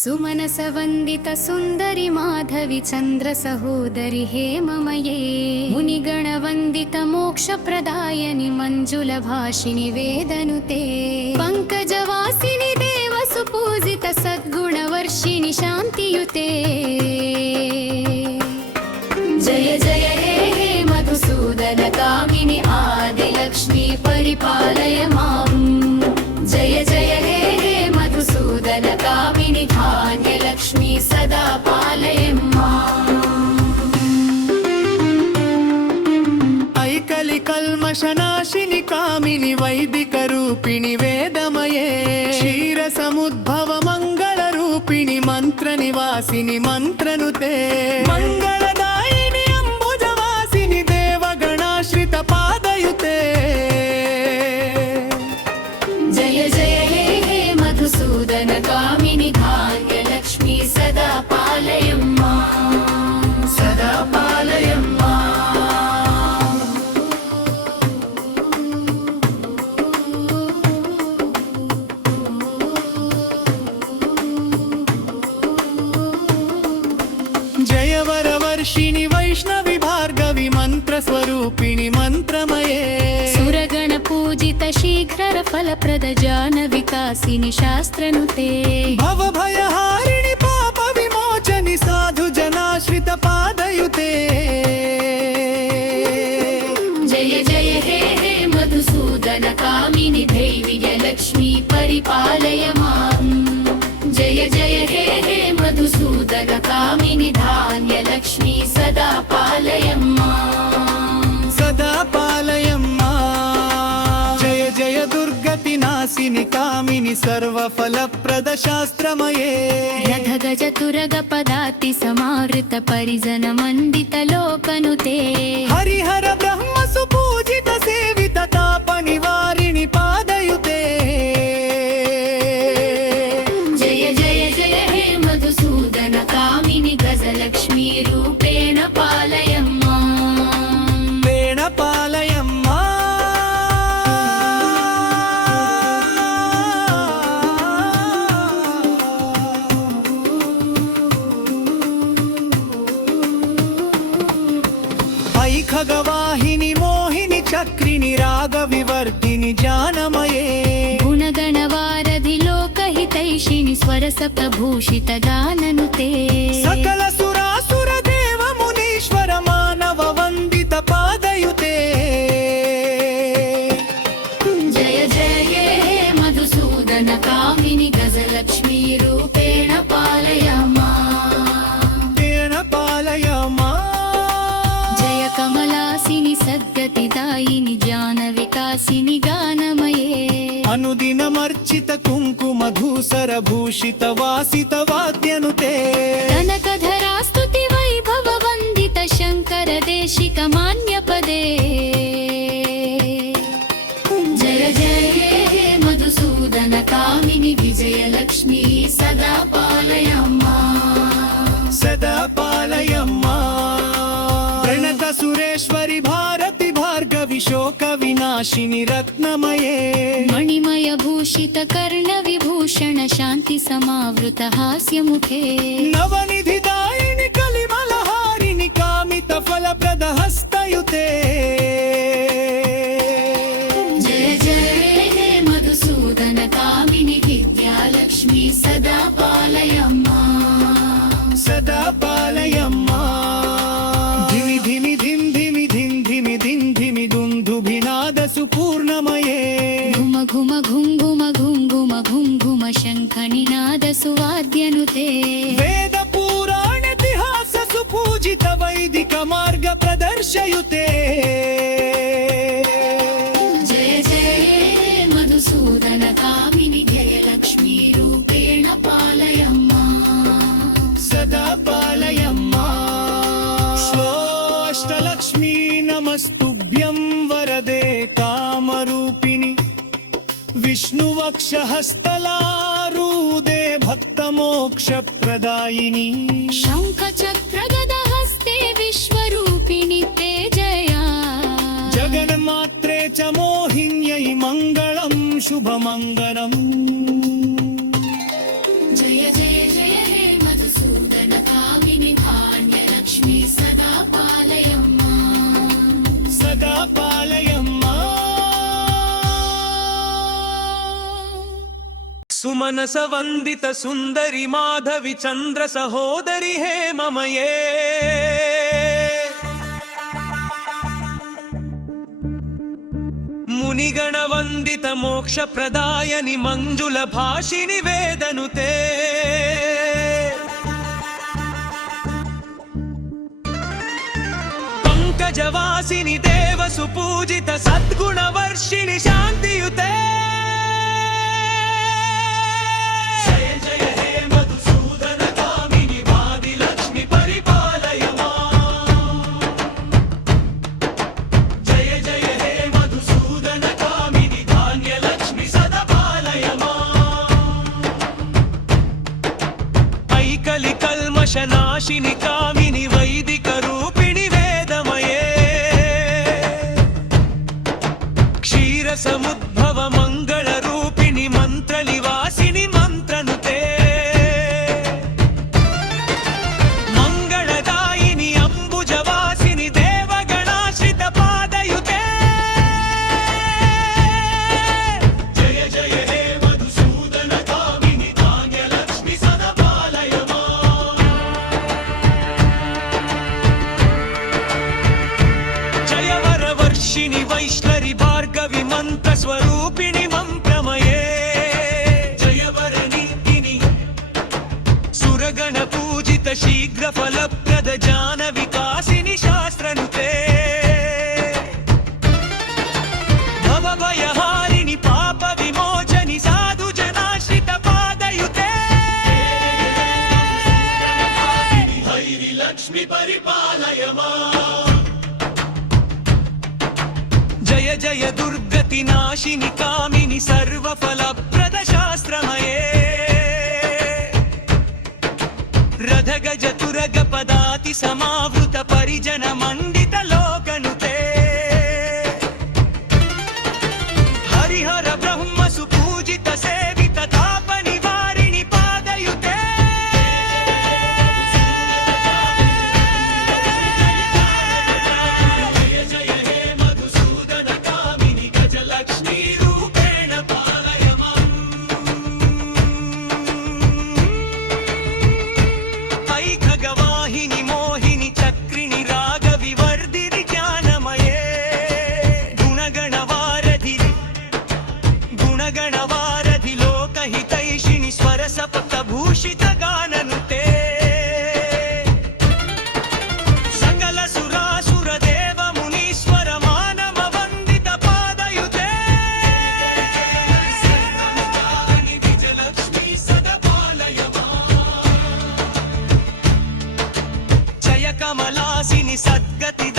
सुमनसवन्दित सुन्दरि माधवि चन्द्र सहोदरि हेममये मुनिगणवन्दित मोक्षप्रदायनि मञ्जुलभाषिणि वेदनुते पङ्कजवासिनि देवसुपूजित सद्गुणवर्षिणि शान्तियुते जय जय हे हे मधुसूदन कामिनि आदिलक्ष्मी परिपालय माम् जय जय हे हे मधुसूदन कामिनि धान्यलक्ष्मी सदा पालय ऐकलि कल्मषनाशिनि कामिनि वैदिक रूपिणि वेदमये क्षीरसमुद्भव मङ्गलरूपिणि मन्त्रनिवासिनि मन्त्रनुते मङ्गलदायिनि अम्बुजवासिनि देवगणाश्रित पादयुते जय जय हे हे मधुसूदन कामिनि धान्यलक्ष्मी सदा पालय सदा पालय जय वरवर्षिणि वैष्णवि भार्गवि मन्त्रस्वरूपिणि मन्त्रमये सुरगण पूजित शीघ्र फलप्रद जानविकासिनि शास्त्रनुते भवभयहारिणि पाप विमोचनि साधु जनाश्रित पादयुते जय जय हे हे मधुसूदन कामिनि दैवीयलक्ष्मी परिपालय माम् जय जय हे हे मधुसूदन कामिनि धान्यलक्ष्मी सदा पालय माम् सदा पालय जय जय दुर्गति नासिनि कामिनि सर्वफलप्रद शास्त्रमये रथ गज तुरग पदाति समावृत परिजन मण्डित लोकनुते हरिहर ब्रह्म सुपूजित सेवित ताप निवारिणि पादयुते जय जय जय हे मधुसूदन कामिनि गजलक्ष्मी रूपेण पालय माम् वेण पालय ऐ खगवाहिनि मोहिनि चक्रिणि रागविवर्धिनि जानमये गुणगणवारधि लोकहितैषिणि स्वरसप्तभूषित गाननुते सकल सुरासुर देव मुनीश्वर मानव वन्दित पादयुते जय जय हे मधुसूदन कामिनि गजलक्ष्मी रूपेण पालय माम् तेन पालय जय कमलासिनि सद्गतिदायिनि जानविकासिनि गानमये अनुदिनमर्चित कुङ्कुम धूसर भूषित वासित वाद्यनुते कनकधरा स्तुति वैभव वन्दित शङ्कर देशिक मान्यपदे जय जय हे मधुसूदन कामिनि विजयलक्ष्मी सदा पालय माम् सदा पालय प्रणत सुरेश्वरि भारति भार्गवि शोक विनाशिनि रत्नमये मणिमय भूषित कर्ण विभूषण शान्ति समावृत हास्यमुखे नवनिधिदायिनि कलिमलहारिणि कामित फलप्रद हस्तयुते जय जय हे मधुसूदन कामिनि विद्यालक्ष्मी सदा पालय माम् सदा पालय धिमि धिमि धिं धिमि धिं धिमि धिं धिमि दुन्दुभिनाद सुपूर्णमये घुम घुम घुं घुम घुं घुम घुं घुम शङ्खनिनाद सुवाद्यनुते वेद पुराण इतिहास सुपूजित वैदिक मार्ग प्रदर्शयुते जय जय हे मधुसूदन कामिनि ध्ययलक्ष्मी रूपेण पालय माम् सदा पालय अष्टलक्ष्मी नमस्तुभ्यं वरदे कामरूपिणि विष्णुवक्षहस्तलारूढे भक्तमोक्षप्रदायिनि शङ्खचक्रगदहस्ते विश्वरूपिणि ते जया जगन्मात्रे च मोहिन्यै मङ्गलं शुभमङ्गलम् जय जय जय मनस वंदित सुंदरी माधवी चंद्र सहोदरी हे ममये मुनिगण वंदित मोक्ष प्रदायनि मंजुल भाषिणि वेदनुते पंकजवासिनि देव सुपूजित सद्गुण वर्षिणि शांतियुते नाशिनि कामिनि वैदिक रूपिणि वेदमये क्षीर समुद्भव मंगल रूपिणि मंत्र निवासिनि मंत्रनुते मंगलदायिनि अंबुजवासिनि देवगणाश्रित पादयुते जय जय हे मधुसूदन कामिनि धान्यलक्ष्मि सदा पालय वर्षिणि वैष्णरि भार्गवी मंत्र स्वरूपिणि मम प्रमये जयवरनीतिनि सुरगण पूजित शीघ्र फलप्रद जान विकासिनि शास्त्रनुते भवभयहारिणि पाप विमोचनि साधु जनाश्रित पादयुते हैरि लक्ष्मी परिपालय माम् जय जय दुर्गति नाशिनि कामिनि सर्वफलप्रद शास्त्रमये रथ गज तुरग पदाति समावृत परिजन मंडित लोकनुते हरिहर ब्रह्म सुपूजित सेवित ताप निवारिणि पादयुते गणवारधि लोकहितैषिणि स्वर सप्त भूषित गाननुते सकल सुरासुर देव मुनीश्वर मानव वंदित पादयुते विजयलक्ष्मी सदा पालय जय कमलासिनि सद्गति